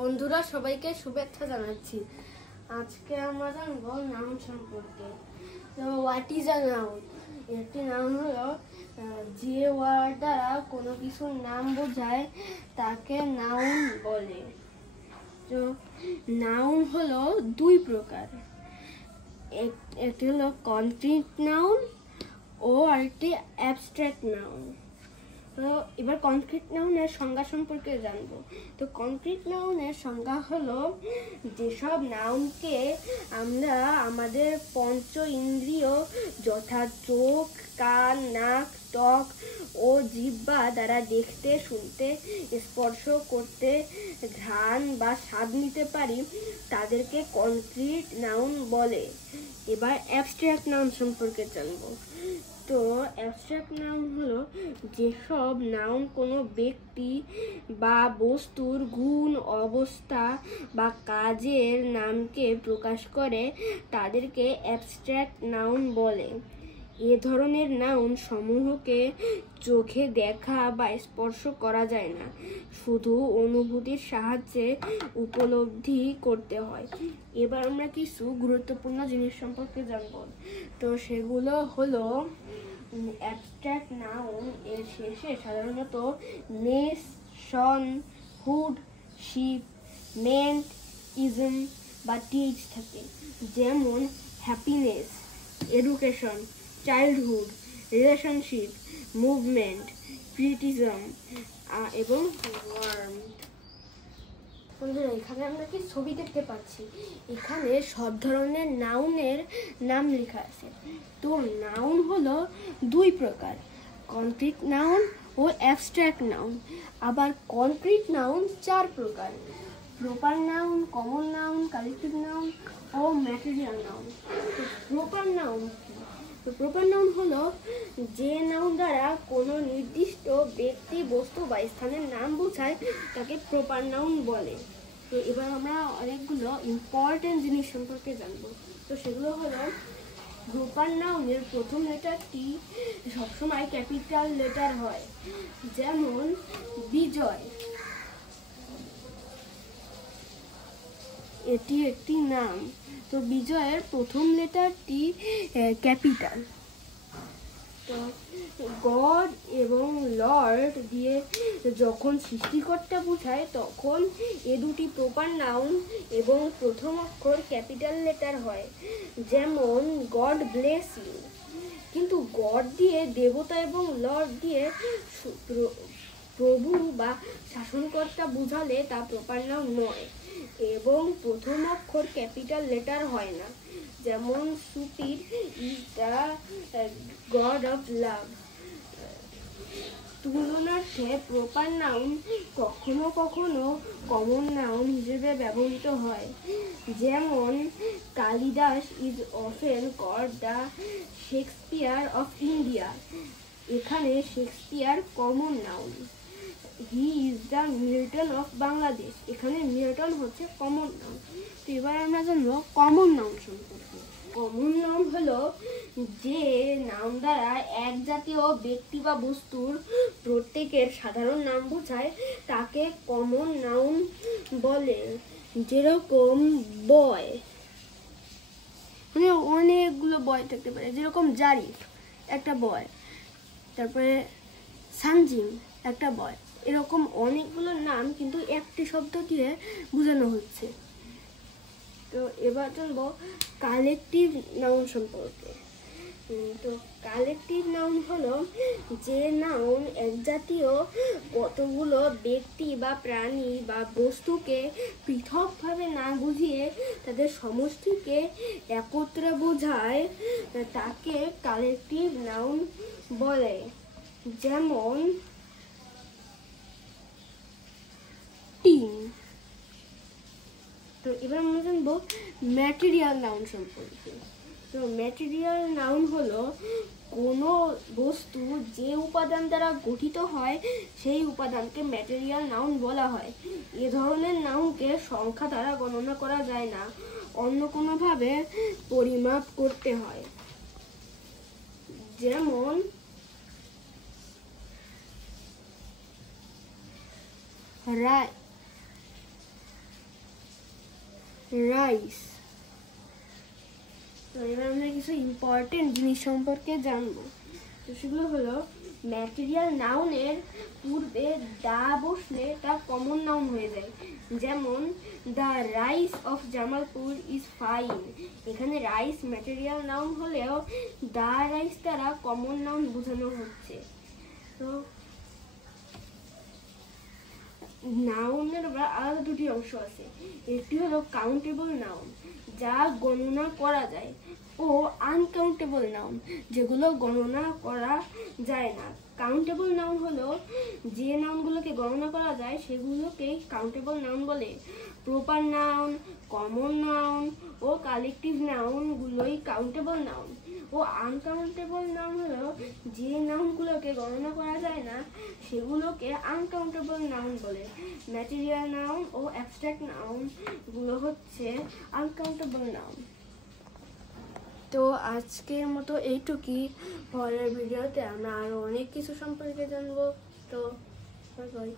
বন্ধুরা সবাইকে শুভেচ্ছা জানাচ্ছি। আজকে আমরা জানবো নাউন সম্পর্কে। তো হোয়াট ইজ আ নাউন? একটি নাউন হলো যে ওয়ার্ড দ্বারা কোনো কিছুর নাম বোঝায় তাকে নাউন বলে। তো নাউন হলো দুই প্রকার, একটি হলো কনক্রিট নাউন ও আরেকটি অ্যাবস্ট্রাক্ট নাউন। তো এবার কনক্রিট নাউনের সংজ্ঞা সম্পর্কে জানবো। তো কনক্রিট নাউনের সংজ্ঞা হলো যেসব নাউনকে আমরা আমাদের পঞ্চ ইন্দ্রিয় যথা চোখ, কান, নাক, ত্বক ও জিহ্বা দ্বারা দেখতে, শুনতে, স্পর্শ করতে, ঘ্রাণ বা স্বাদ নিতে পারি তাদেরকে কনক্রিট নাউন বলে। এবার অ্যাবস্ট্রাক্ট নাউন সম্পর্কে জানবো। তো অ্যাবস্ট্রাক্ট নাউন হলো যেসব নাউন কোনো ব্যক্তি বা বস্তুর গুণ, অবস্থা বা কাজের নামকে প্রকাশ করে তাদেরকে অ্যাবস্ট্রাক্ট নাউন বলে। এ ধরনের নাউন সমূহকে চোখে দেখা বা স্পর্শ করা যায় না, শুধু অনুভূতির সাহায্যে উপলব্ধি করতে হয়। এবার আমরা কিছু গুরুত্বপূর্ণ জিনিস সম্পর্কে জানব। তো সেগুলো হলো অ্যাবস্ট্রাক্ট নাউন এর শেষে সাধারণত ness, tion, hood, ship, ment, ism বা টিচ থাকে, যেমন happiness, education, childhood, relationship, movement, criticism এবং ওয়ার্মথ। বন্ধুরা এখানে আমরা কি ছবি দেখতে পাচ্ছি, এখানে সব ধরনের নাউনের নাম লেখা আছে। তো নাউন হলো দুই প্রকার, কনক্রিট নাউন ও অ্যাবস্ট্রাক্ট নাউন। আবার কনক্রিট নাউন চার প্রকার, proper noun, common noun, collective noun ও ম্যাটেরিয়াল নাউন। তো প্রপার নাউন কি? তো প্রপার নাউন হলো যে নাউন দ্বারা কোনো নির্দিষ্ট ব্যক্তি, বস্তু বা স্থানের নাম বোঝায় তাকে প্রপার নাউন বলে। তো এবার আমরা অনেকগুলো ইম্পর্টেন্ট জিনিস সম্পর্কে জানবো। তো সেগুলো হলো প্রপার নাউনের প্রথম লেটারটি সবসময় ক্যাপিটাল লেটার হয়, যেমন বিজয়, এটি একটি নাম। তো বিজয়ের প্রথম লেটারটি ক্যাপিটাল। তো গড এবং লর্ড দিয়ে যখন সৃষ্টিকর্তা বোঝায় তখন এ দুটি প্রপার নাউন এবং প্রথম অক্ষর ক্যাপিটাল লেটার হয়, যেমন গড ব্লেস ইউ। কিন্তু গড দিয়ে দেবতা এবং লর্ড দিয়ে প্রভু বা শাসনকর্তা বোঝালে তা প্রপার নাউন নয় এবং প্রথম অক্ষর ক্যাপিটাল লেটার হয় না, যেমন সুপির is the god of love. তুলনার্থে প্রপার নাউন কখনো কখনো কমন নাউন হিসেবে ব্যবহৃত হয়, যেমন Kalidas is often called the Shakespeare of India. এখানে Shakespeare common noun. He is the Milton of Bangladesh. এখানে মিল্টন হচ্ছে কমন নাউন। তো এবার আমরা জানবো কমন নাউন সম্পর্কে। কমন নাউন হলো যে নাউন দ্বারা এক জাতীয় ব্যক্তি বা বস্তুর প্রত্যেকের সাধারণ নাম বোঝায় তাকে কমন নাউন বলে। যেরকম বয়, মানে অনেকগুলো বয় থাকতে পারে, যেরকম জারিফ একটা বয়, তারপরে সানজিম একটা বয়, এরকম অনেকগুলো নাম কিন্তু একটি শব্দ দিয়ে বোঝানো হচ্ছে। তো এবার জানবো কালেকটিভ নাউন সম্পর্কে। তো কালেকটিভ নাউন হলো যে নাউন এক জাতীয় কতগুলো ব্যক্তি বা প্রাণী বা বস্তুকে পৃথকভাবে না বুঝিয়ে তাদের সমষ্টিকে একত্রে বোঝায় তাকে কালেকটিভ নাউন বলে, যেমন টিম। তো এবার আমরা জানবো ম্যাটেরিয়াল নাউন সম্পর্কে। তো ম্যাটেরিয়াল নাউন হলো কোনো বস্তু যে উপাদান দ্বারা গঠিত হয় সেই উপাদানকে ম্যাটেরিয়াল নাউন বলা হয়। এ ধরনের নাউনকে সংখ্যা দ্বারা গণনা করা যায় না, অন্য কোনোভাবে পরিমাপ করতে হয়, যেমন রায়। রাইস। তো এবার আমরা কিছু ইম্পর্টেন্ট জিনিস সম্পর্কে জানবো। তো সেগুলো হলো ম্যাটেরিয়াল নাউনের পূর্বে দা বসলে তা কমন নাউন হয়ে যায়। যেমন the rice of Jamalpur is fine. এখানে রাইস ম্যাটেরিয়াল নাউন হলেও দ্য রাইস দ্বারা কমন নাউন বোঝানো হচ্ছে। তো নাউনের আলাদা দুটি অংশ আছে। একটি হলো কাউন্টেবল নাউন, যা গণনা করা যায়, ও আনকাউন্টেবল নাউন, যেগুলো গণনা করা যায় না। কাউন্টেবল নাউন হলো যে নাউনগুলোকে গণনা করা যায় সেগুলোকেই কাউন্টেবল নাউন বলে। প্রপার নাউন, কমন নাউন ও কালেকটিভ নাউনগুলোই কাউন্টেবল নাউন। ও আনকাউন্টেবল নাউন হলো যে নাউনগুলোকে গণনা করা যায় না সেগুলোকে আনকাউন্টেবল নাউন বলে। ম্যাটেরিয়াল নাউন ও অ্যাবস্ট্রাক্ট নাউন গুলো হচ্ছে আনকাউন্টেবল নাউন। তো আজকের মতো এইটুকুই। পরের ভিডিওতে আমরা আরো অনেক কিছু সম্পর্কে জানবো। তো বাই বাই।